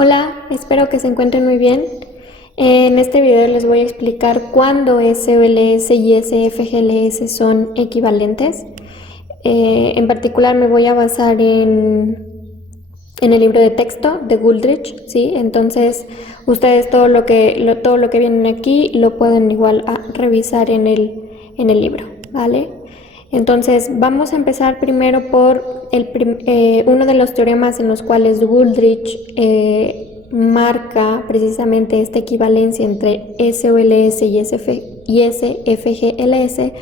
Hola, espero que se encuentren muy bien. En este video les voy a explicar cuándo SOLS y SFGLS son equivalentes. En particular me voy a basar en el libro de texto de Gooldrich, ¿sí? Entonces ustedes todo lo que vienen aquí lo pueden igual revisar en el libro, ¿vale? Entonces vamos a empezar primero por uno de los teoremas en los cuales Gooldrich marca precisamente esta equivalencia entre SOLS y SFGLS,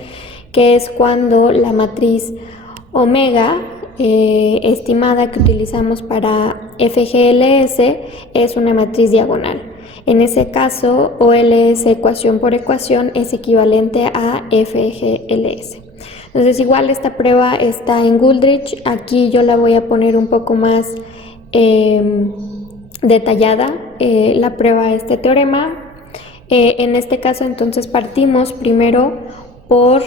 que es cuando la matriz omega estimada que utilizamos para FGLS es una matriz diagonal. En ese caso, OLS ecuación por ecuación es equivalente a FGLS. Entonces igual esta prueba está en Gooldrich, aquí yo la voy a poner un poco más detallada, la prueba de este teorema. En este caso entonces partimos primero por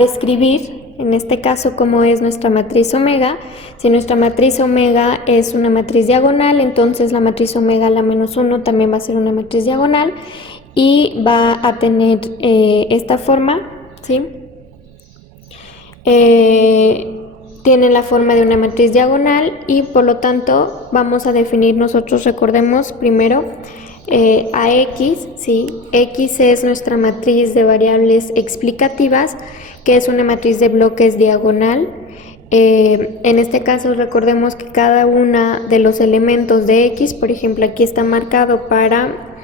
escribir, en este caso, cómo es nuestra matriz omega. Si nuestra matriz omega es una matriz diagonal, entonces la matriz omega a la menos 1 también va a ser una matriz diagonal y va a tener esta forma, ¿sí? Tiene la forma de una matriz diagonal y por lo tanto vamos a definir nosotros, recordemos primero, a X, ¿sí? X es nuestra matriz de variables explicativas, que es una matriz de bloques diagonal. En este caso recordemos que cada uno de los elementos de X, por ejemplo aquí está marcado para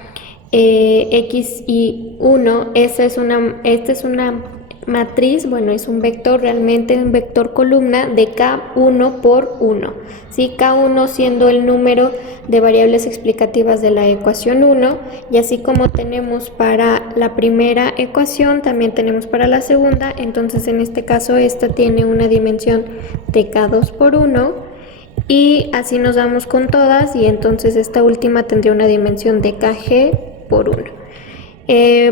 X y 1, esta es una matriz, bueno, es un vector, realmente un vector columna de K1 por 1, ¿sí? K1 siendo el número de variables explicativas de la ecuación 1, y así como tenemos para la primera ecuación, también tenemos para la segunda. Entonces en este caso esta tiene una dimensión de K2 por 1, y así nos damos con todas, y entonces esta última tendría una dimensión de KG por 1.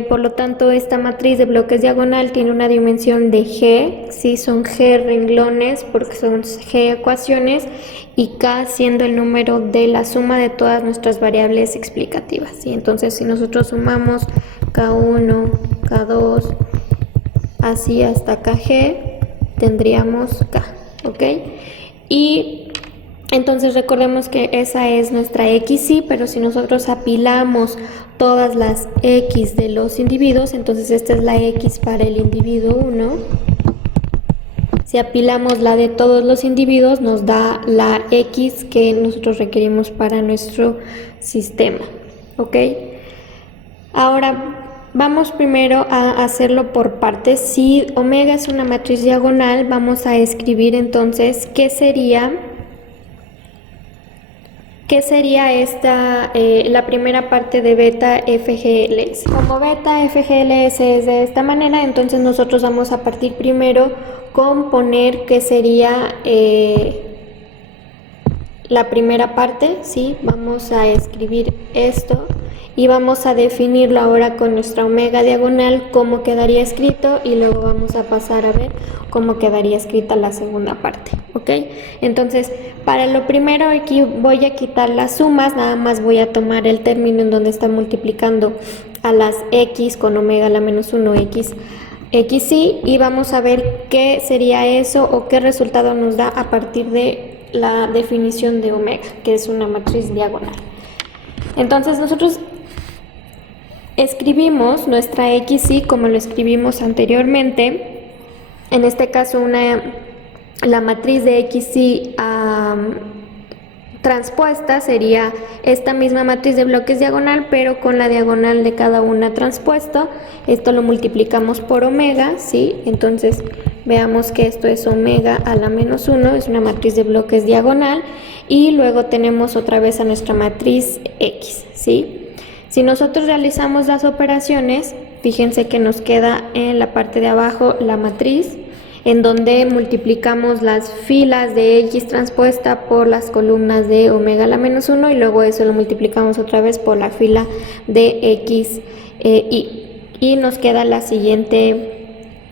Por lo tanto, esta matriz de bloques diagonal tiene una dimensión de G, ¿sí? Son G renglones porque son G ecuaciones, y K siendo el número de la suma de todas nuestras variables explicativas, ¿sí? Entonces, si nosotros sumamos K1, K2, así hasta KG, tendríamos K, ¿ok? Y entonces recordemos que esa es nuestra XY, pero si nosotros apilamos todas las X de los individuos, entonces esta es la X para el individuo 1. Si apilamos la de todos los individuos, nos da la X que nosotros requerimos para nuestro sistema, ¿ok? Ahora vamos primero a hacerlo por partes. Si omega es una matriz diagonal, vamos a escribir entonces qué sería la primera parte de beta FGLS. Como beta FGLS es de esta manera, entonces nosotros vamos a partir primero con poner qué sería la primera parte, ¿sí? Vamos a escribir esto y vamos a definirlo ahora con nuestra omega diagonal, cómo quedaría escrito, y luego vamos a pasar a ver cómo quedaría escrita la segunda parte, ¿ok? Entonces, para lo primero aquí voy a quitar las sumas, nada más voy a tomar el término en donde está multiplicando a las X con omega a la menos 1 XY, y vamos a ver qué sería eso o qué resultado nos da a partir de la definición de omega, que es una matriz diagonal. Entonces nosotros escribimos nuestra XY como lo escribimos anteriormente. En este caso la matriz de XY transpuesta sería esta misma matriz de bloques diagonal, pero con la diagonal de cada una transpuesto. Esto lo multiplicamos por omega, ¿sí? Entonces veamos que esto es omega a la menos 1, es una matriz de bloques diagonal, y luego tenemos otra vez a nuestra matriz X, ¿sí? Si nosotros realizamos las operaciones, fíjense que nos queda en la parte de abajo la matriz, en donde multiplicamos las filas de X transpuesta por las columnas de omega a la menos 1, y luego eso lo multiplicamos otra vez por la fila de X y nos queda la siguiente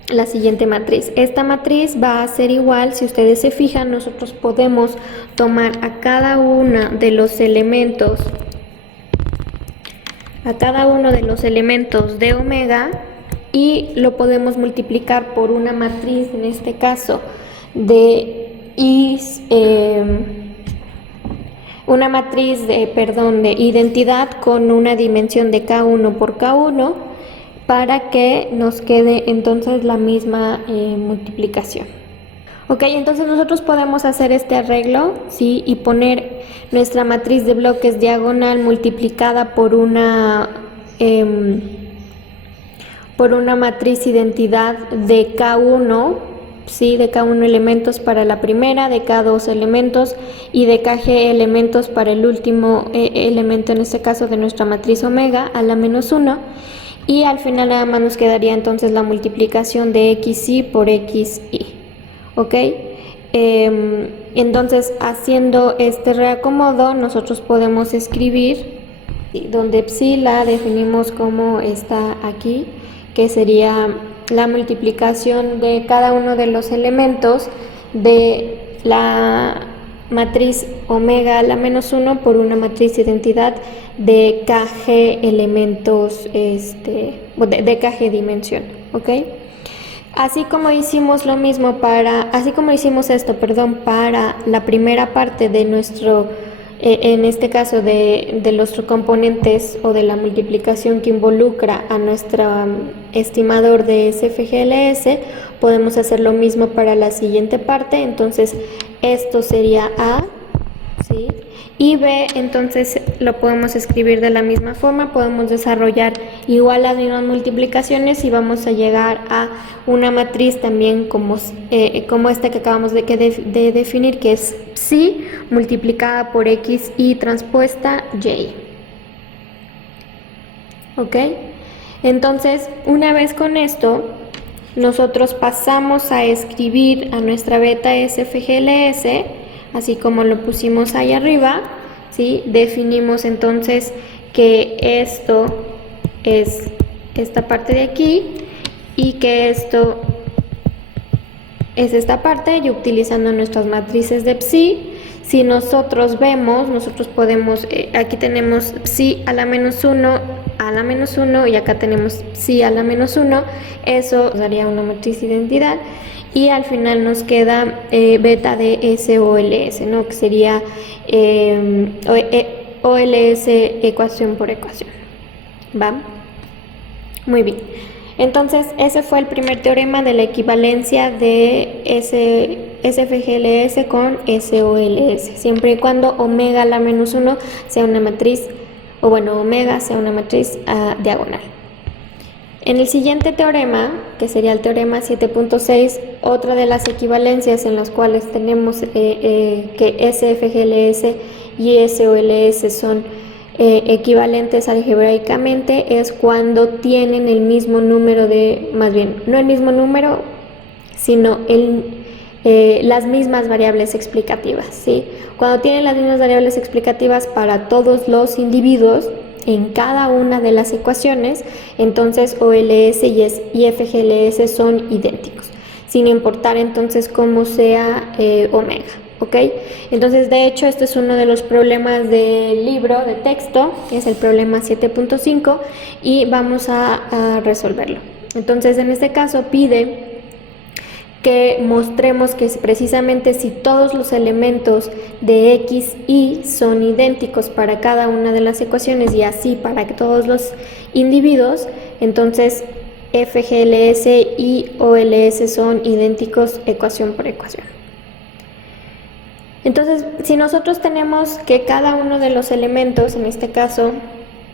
la siguiente matriz. Esta matriz va a ser igual, si ustedes se fijan, nosotros podemos tomar a cada uno de los elementos, de omega, y lo podemos multiplicar por una matriz, en este caso, de identidad con una dimensión de K1 por K1, para que nos quede entonces la misma multiplicación. Ok, entonces nosotros podemos hacer este arreglo, ¿sí? Y poner nuestra matriz de bloques diagonal multiplicada por una matriz identidad de K1, ¿sí? De K1 elementos para la primera, de K2 elementos y de Kg elementos para el último elemento, en este caso de nuestra matriz omega, a la menos 1. Y al final nada más nos quedaría entonces la multiplicación de xy por xy. ¿Ok? Entonces, haciendo este reacomodo, nosotros podemos escribir, donde psi la definimos como está aquí, que sería la multiplicación de cada uno de los elementos de la matriz omega a la menos 1 por una matriz identidad de Kg elementos, de Kg dimensión, ¿ok? Así como hicimos esto para la primera parte de nuestro, en este caso de los componentes o de la multiplicación que involucra a nuestro estimador de SFGLS, podemos hacer lo mismo para la siguiente parte. Entonces esto sería A, ¿sí? Y B, entonces lo podemos escribir de la misma forma, podemos desarrollar igual las mismas multiplicaciones y vamos a llegar a una matriz también como esta que acabamos de definir, que es psi multiplicada por x y transpuesta y. ¿Ok? Entonces, una vez con esto, nosotros pasamos a escribir a nuestra beta SFGLS, así como lo pusimos ahí arriba, ¿sí? Definimos entonces que esto es esta parte de aquí y que esto es esta parte, y utilizando nuestras matrices de psi, si nosotros vemos, nosotros podemos, aquí tenemos psi a la menos 1, y acá tenemos psi a la menos 1, eso daría una matriz de identidad. Y al final nos queda beta de SOLS, ¿no? Que sería OLS ecuación por ecuación. ¿Va? Muy bien. Entonces, ese fue el primer teorema de la equivalencia de SFGLS con SOLS, siempre y cuando omega a la menos 1 sea una matriz, o bueno, omega sea una matriz diagonal. En el siguiente teorema, que sería el teorema 7.6, otra de las equivalencias en las cuales tenemos que SFGLS y SOLS son equivalentes algebraicamente, es cuando tienen el mismo número no el mismo número, sino las mismas variables explicativas, ¿sí? Cuando tienen las mismas variables explicativas para todos los individuos en cada una de las ecuaciones, entonces OLS y FGLS son idénticos, sin importar entonces cómo sea omega, ¿ok? Entonces, de hecho, este es uno de los problemas del libro de texto, que es el problema 7.5, y vamos a resolverlo. Entonces, en este caso pide que mostremos que precisamente si todos los elementos de x, y son idénticos para cada una de las ecuaciones y así para todos los individuos, entonces FGLS y OLS son idénticos ecuación por ecuación. Entonces, si nosotros tenemos que cada uno de los elementos, en este caso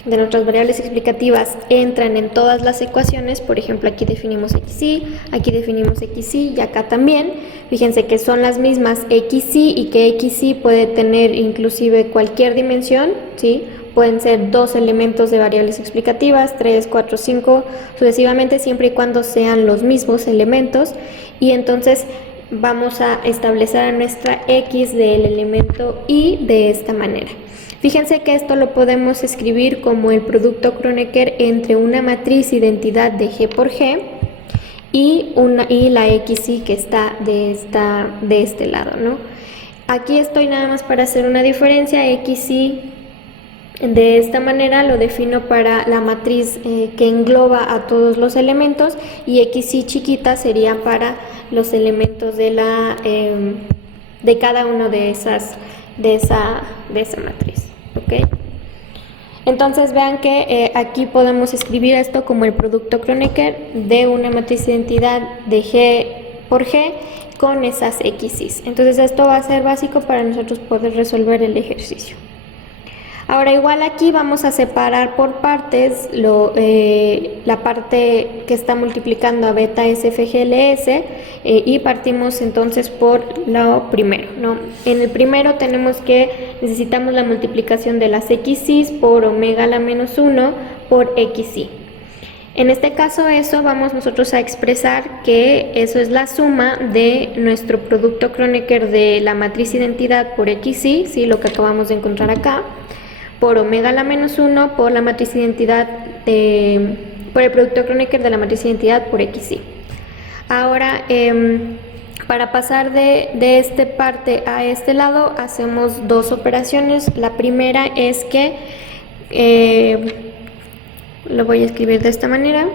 de nuestras variables explicativas, entran en todas las ecuaciones, por ejemplo, aquí definimos xy, aquí definimos xy y acá también, fíjense que son las mismas xy y que xy puede tener inclusive cualquier dimensión, ¿sí? Pueden ser dos elementos de variables explicativas, 3, 4, 5, sucesivamente, siempre y cuando sean los mismos elementos, y entonces vamos a establecer a nuestra x del elemento y de esta manera. Fíjense que esto lo podemos escribir como el producto Kronecker entre una matriz identidad de G por G y la XY que está de este lado, ¿no? Aquí estoy nada más para hacer una diferencia. XY de esta manera lo defino para la matriz que engloba a todos los elementos, y XY chiquita sería para los elementos de cada uno de esa matriz, ¿ok? Entonces vean que aquí podemos escribir esto como el producto Kronecker de una matriz de identidad de G por G con esas XYs. Entonces esto va a ser básico para nosotros poder resolver el ejercicio. Ahora igual aquí vamos a separar por partes la parte que está multiplicando a beta SFGLS y partimos entonces por lo primero, ¿no? En el primero necesitamos la multiplicación de las XY por omega a la menos 1 por XY. En este caso eso vamos nosotros a expresar que eso es la suma de nuestro producto Kronecker de la matriz identidad por XY, ¿sí? Lo que acabamos de encontrar acá, por omega a la menos 1 por la matriz identidad por el producto Kronecker de la matriz identidad por XY. Ahora, para pasar de esta parte a este lado, hacemos dos operaciones. La primera es que lo voy a escribir de esta manera.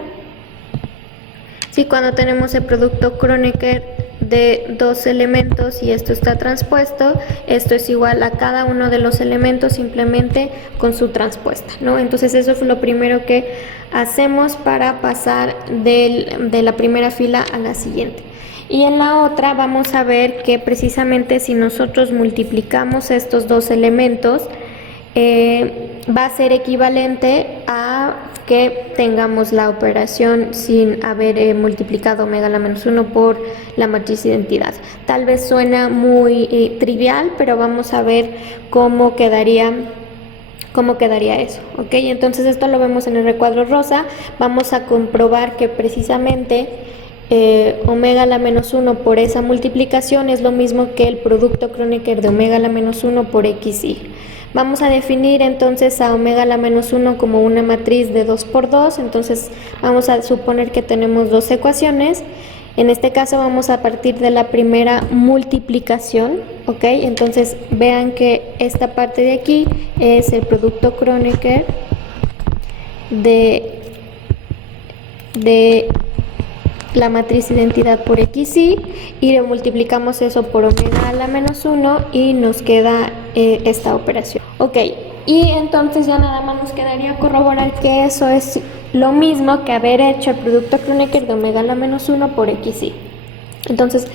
Sí, cuando tenemos el producto Kronecker de dos elementos y esto está transpuesto, esto es igual a cada uno de los elementos simplemente con su transpuesta, ¿no? Entonces eso fue lo primero que hacemos para pasar de la primera fila a la siguiente. Y en la otra vamos a ver que precisamente si nosotros multiplicamos estos dos elementos, va a ser equivalente a que tengamos la operación sin haber multiplicado omega a la menos 1 por la matriz identidad. Tal vez suena muy trivial, pero vamos a ver cómo quedaría eso, ¿ok? Entonces esto lo vemos en el recuadro rosa. Vamos a comprobar que precisamente omega a la menos 1 por esa multiplicación es lo mismo que el producto Kronecker de omega a la menos 1 por XY. Vamos a definir entonces a omega a la menos 1 como una matriz de 2 por 2, entonces vamos a suponer que tenemos dos ecuaciones. En este caso vamos a partir de la primera multiplicación, ¿ok? Entonces vean que esta parte de aquí es el producto Kronecker de la matriz identidad por XY y le multiplicamos eso por omega a la menos 1 y nos queda esta operación. Ok, y entonces ya nada más nos quedaría corroborar que eso es lo mismo que haber hecho el producto Kronecker de omega a la menos 1 por XY. Entonces,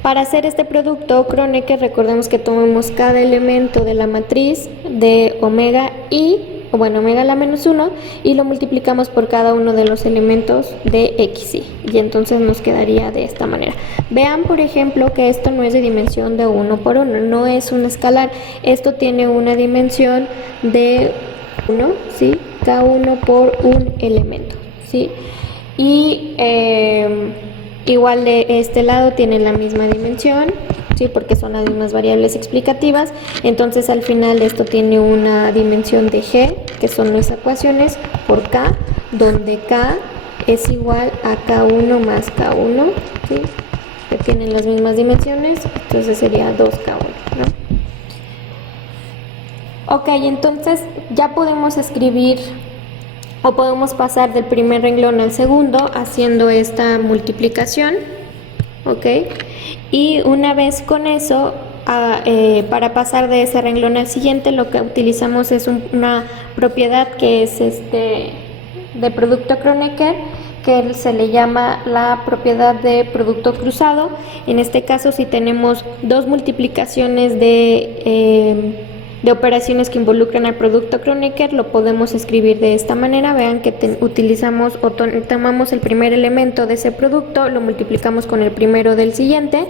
para hacer este producto Kronecker, recordemos que tomamos cada elemento de la matriz de omega omega a la menos 1 y lo multiplicamos por cada uno de los elementos de XY, y entonces nos quedaría de esta manera. Vean, por ejemplo, que esto no es de dimensión de 1 por 1, no es un escalar, esto tiene una dimensión de 1, ¿sí? K1 por un elemento, ¿sí? Y igual de este lado tiene la misma dimensión, ¿sí? Porque son las mismas variables explicativas. Entonces al final esto tiene una dimensión de G, que son nuestras ecuaciones, por K, donde K es igual a K1 más K1, ¿sí? Que tienen las mismas dimensiones, entonces sería 2K1, ¿no? Ok, entonces ya podemos escribir o podemos pasar del primer renglón al segundo haciendo esta multiplicación, ¿ok? Y una vez con eso, para pasar de ese renglón al siguiente, lo que utilizamos es una propiedad que es de producto Kronecker, que se le llama la propiedad de producto cruzado. En este caso, si tenemos dos multiplicaciones de operaciones que involucran al producto Kronecker, lo podemos escribir de esta manera. Vean que utilizamos o tomamos el primer elemento de ese producto, lo multiplicamos con el primero del siguiente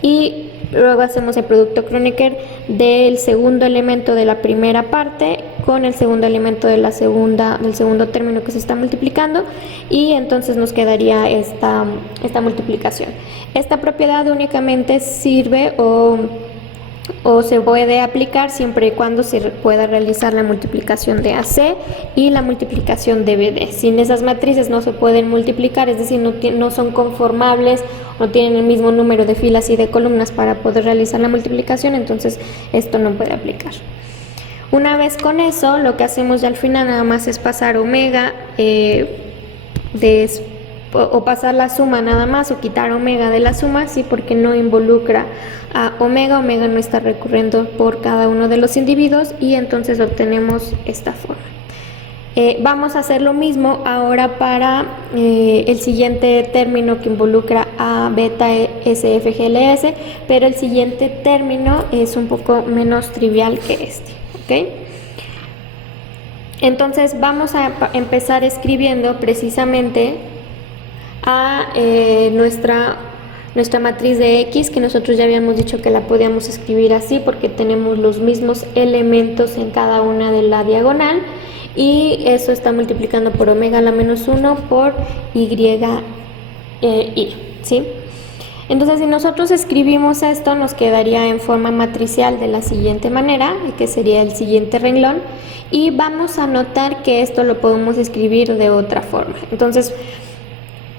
y luego hacemos el producto Kronecker del segundo elemento de la primera parte con el segundo elemento del segundo término que se está multiplicando, y entonces nos quedaría esta multiplicación. Esta propiedad únicamente sirve o o se puede aplicar siempre y cuando se pueda realizar la multiplicación de AC y la multiplicación de BD. Sin esas matrices no se pueden multiplicar, es decir, no son conformables, no tienen el mismo número de filas y de columnas para poder realizar la multiplicación, entonces esto no puede aplicar. Una vez con eso, lo que hacemos ya al final nada más es pasar omega o pasar la suma nada más, o quitar omega de la suma, sí, porque no involucra a omega no está recurriendo por cada uno de los individuos, y entonces obtenemos esta forma. Vamos a hacer lo mismo ahora para el siguiente término que involucra a beta SFGLS, pero el siguiente término es un poco menos trivial que este, ¿ok? Entonces vamos a empezar escribiendo precisamente a nuestra matriz de X, que nosotros ya habíamos dicho que la podíamos escribir así porque tenemos los mismos elementos en cada una de la diagonal, y eso está multiplicando por omega a la menos 1 por y, ¿sí? Entonces, si nosotros escribimos esto, nos quedaría en forma matricial de la siguiente manera, que sería el siguiente renglón, y vamos a notar que esto lo podemos escribir de otra forma. Entonces,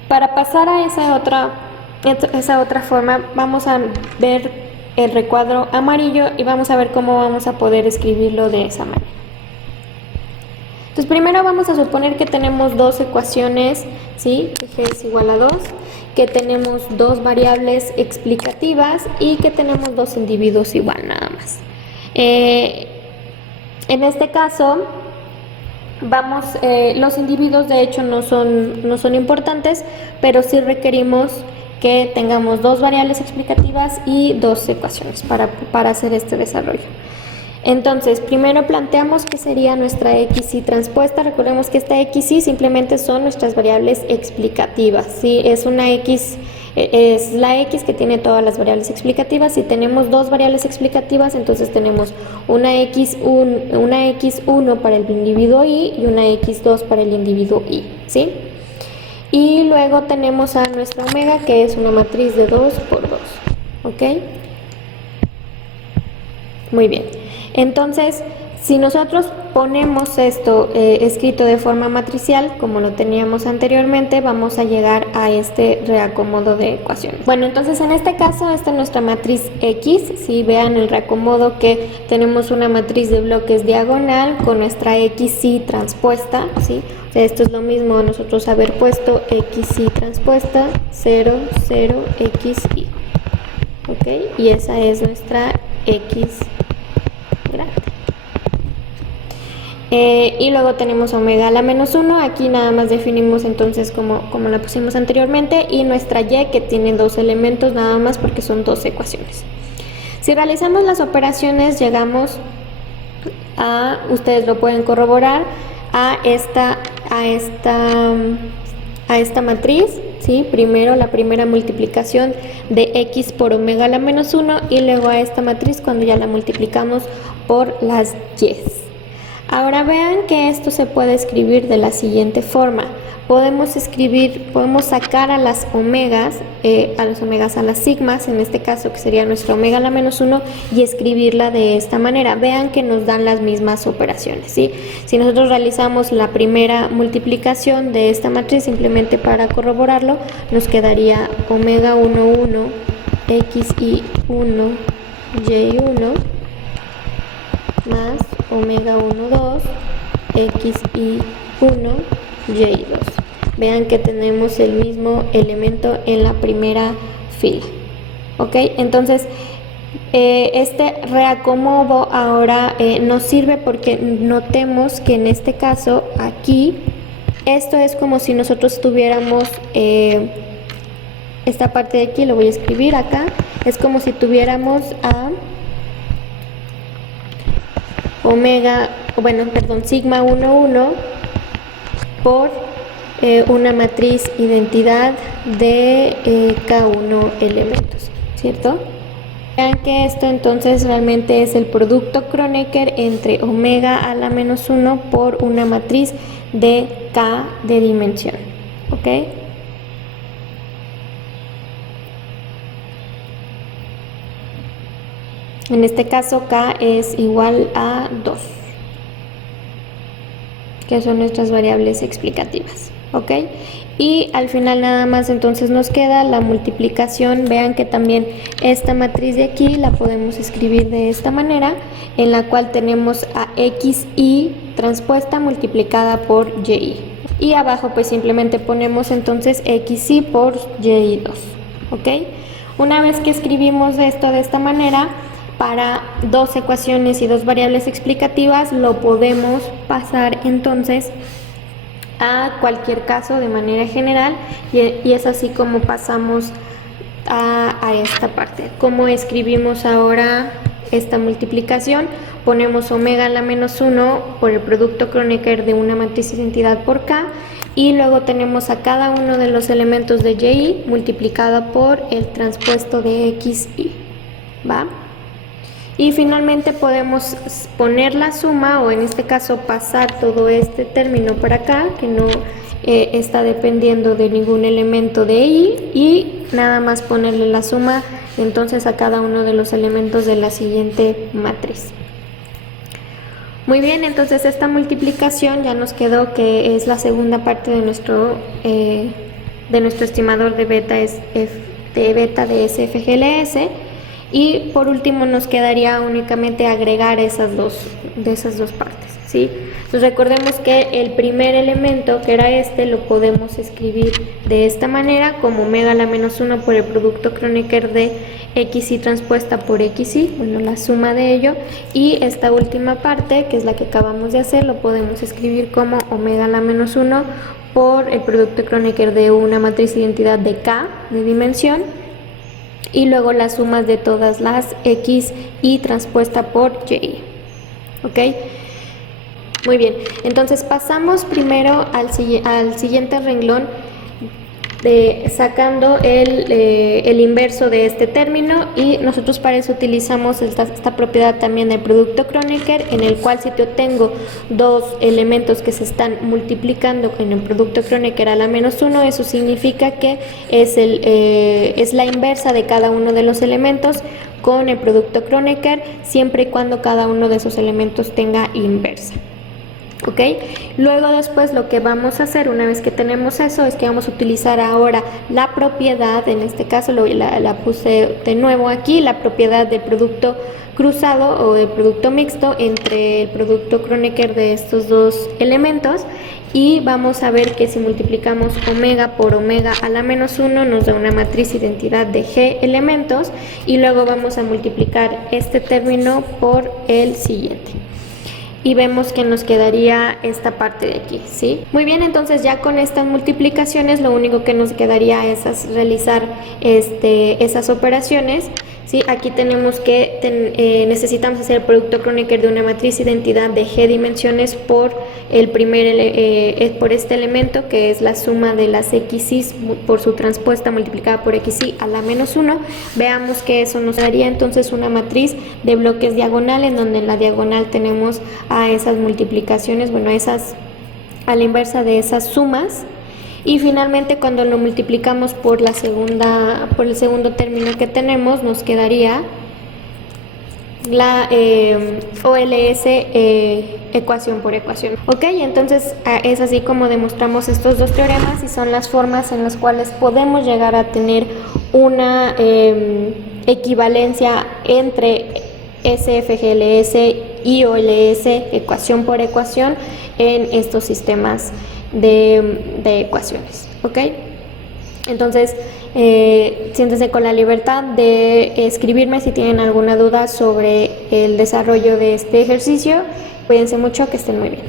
para pasar a esa otra forma, vamos a ver el recuadro amarillo y vamos a ver cómo vamos a poder escribirlo de esa manera. Entonces, primero vamos a suponer que tenemos dos ecuaciones, ¿sí? Que G es igual a 2, que tenemos dos variables explicativas y que tenemos dos individuos igual, nada más. En este caso, los individuos de hecho no son importantes, pero sí requerimos que tengamos dos variables explicativas y dos ecuaciones para hacer este desarrollo. Entonces, primero planteamos que sería nuestra XY transpuesta. Recordemos que esta XY simplemente son nuestras variables explicativas, ¿sí? Es la X que tiene todas las variables explicativas. Si tenemos dos variables explicativas, entonces tenemos una X1 para el individuo Y y una X2 para el individuo Y, ¿sí? Y luego tenemos a nuestra omega, que es una matriz de 2 por 2, ¿ok? Muy bien. Entonces, si nosotros ponemos esto escrito de forma matricial, como lo teníamos anteriormente, vamos a llegar a este reacomodo de ecuaciones. Bueno, entonces en este caso, esta es nuestra matriz X. Si vean el reacomodo, que tenemos una matriz de bloques diagonal con nuestra XY transpuesta, ¿sí? O sea, esto es lo mismo nosotros haber puesto XY transpuesta, 0, 0, XY. ¿Ok? Y esa es nuestra X grande. Y luego tenemos omega a la menos 1, aquí nada más definimos entonces como la pusimos anteriormente, y nuestra Y, que tiene dos elementos nada más porque son dos ecuaciones. Si realizamos las operaciones, llegamos a, ustedes lo pueden corroborar, a esta matriz, ¿sí? Primero la primera multiplicación de X por omega a la menos 1 y luego a esta matriz cuando ya la multiplicamos por las Y. Ahora vean que esto se puede escribir de la siguiente forma. Podemos sacar a las omegas, a las sigmas, en este caso que sería nuestra omega a la menos 1, y escribirla de esta manera. Vean que nos dan las mismas operaciones, ¿sí? Si nosotros realizamos la primera multiplicación de esta matriz, simplemente para corroborarlo, nos quedaría omega 1, 1, xy 1, y1, más omega 1, 2, xy 1, y2. Vean que tenemos el mismo elemento en la primera fila, ¿ok? Entonces, este reacomodo ahora nos sirve porque notemos que en este caso aquí, esto es como si nosotros tuviéramos esta parte de aquí, lo voy a escribir acá, es como si tuviéramos a sigma 1, 1 por una matriz identidad de K1 elementos, ¿cierto? Vean que esto entonces realmente es el producto Kronecker entre omega a la menos 1 por una matriz de K de dimensión, ¿ok? En este caso K es igual a 2, que son nuestras variables explicativas, ¿ok? Y al final nada más entonces nos queda la multiplicación. Vean que también esta matriz de aquí la podemos escribir de esta manera, en la cual tenemos a XY transpuesta multiplicada por YI. Y abajo pues simplemente ponemos entonces XY por YI2, ¿ok? Una vez que escribimos esto de esta manera, para dos ecuaciones y dos variables explicativas, lo podemos pasar entonces a cualquier caso de manera general, y es así como pasamos a esta parte. ¿Cómo escribimos ahora esta multiplicación? Ponemos omega a la menos 1 por el producto Kronecker de una matriz identidad por K, y luego tenemos a cada uno de los elementos de YI multiplicado por el transpuesto de XY, ¿va? Y finalmente podemos poner la suma, o en este caso pasar todo este término para acá, que no está dependiendo de ningún elemento de Y, y nada más ponerle la suma entonces a cada uno de los elementos de la siguiente matriz. Muy bien, entonces esta multiplicación ya nos quedó, que es la segunda parte de nuestro estimador de beta de SFGLS. Y por último nos quedaría únicamente agregar esas dos partes, ¿sí? Entonces recordemos que el primer elemento, que era este, lo podemos escribir de esta manera, como omega a la menos 1 por el producto Kronecker de XY transpuesta por XY, bueno, la suma de ello. Y esta última parte, que es la que acabamos de hacer, lo podemos escribir como omega a la menos 1 por el producto Kronecker de una matriz identidad de K de dimensión, y luego las sumas de todas las X y transpuesta por Y, ¿ok? Muy bien, entonces pasamos primero al siguiente renglón, sacando el inverso de este término, y nosotros para eso utilizamos esta propiedad también del producto Kronecker, en el cual si yo tengo dos elementos que se están multiplicando en el producto Kronecker a la menos 1, eso significa que es la inversa de cada uno de los elementos con el producto Kronecker, siempre y cuando cada uno de esos elementos tenga inversa. ¿Ok? Luego después lo que vamos a hacer una vez que tenemos eso es que vamos a utilizar ahora la propiedad, en este caso la puse de nuevo aquí, la propiedad del producto cruzado o del producto mixto entre el producto Kronecker de estos dos elementos, y vamos a ver que si multiplicamos omega por omega a la menos 1 nos da una matriz identidad de G elementos, y luego vamos a multiplicar este término por el siguiente. Y vemos que nos quedaría esta parte de aquí, ¿sí? Muy bien, entonces ya con estas multiplicaciones lo único que nos quedaría es realizar esas operaciones, ¿sí? Aquí tenemos que necesitamos hacer el producto Kronecker de una matriz identidad de G dimensiones por por este elemento, que es la suma de las XY por su transpuesta multiplicada por XY a la menos 1. Veamos que eso nos daría entonces una matriz de bloques diagonal, en donde en la diagonal tenemos a esas multiplicaciones, bueno, a la inversa de esas sumas. Y finalmente cuando lo multiplicamos por el segundo término que tenemos, nos quedaría la OLS ecuación por ecuación. Ok, entonces es así como demostramos estos dos teoremas, y son las formas en las cuales podemos llegar a tener una equivalencia entre SFGLS y OLS ecuación por ecuación en estos sistemas de ecuaciones. ¿Ok? Entonces, siéntense con la libertad de escribirme si tienen alguna duda sobre el desarrollo de este ejercicio. Cuídense mucho, que estén muy bien.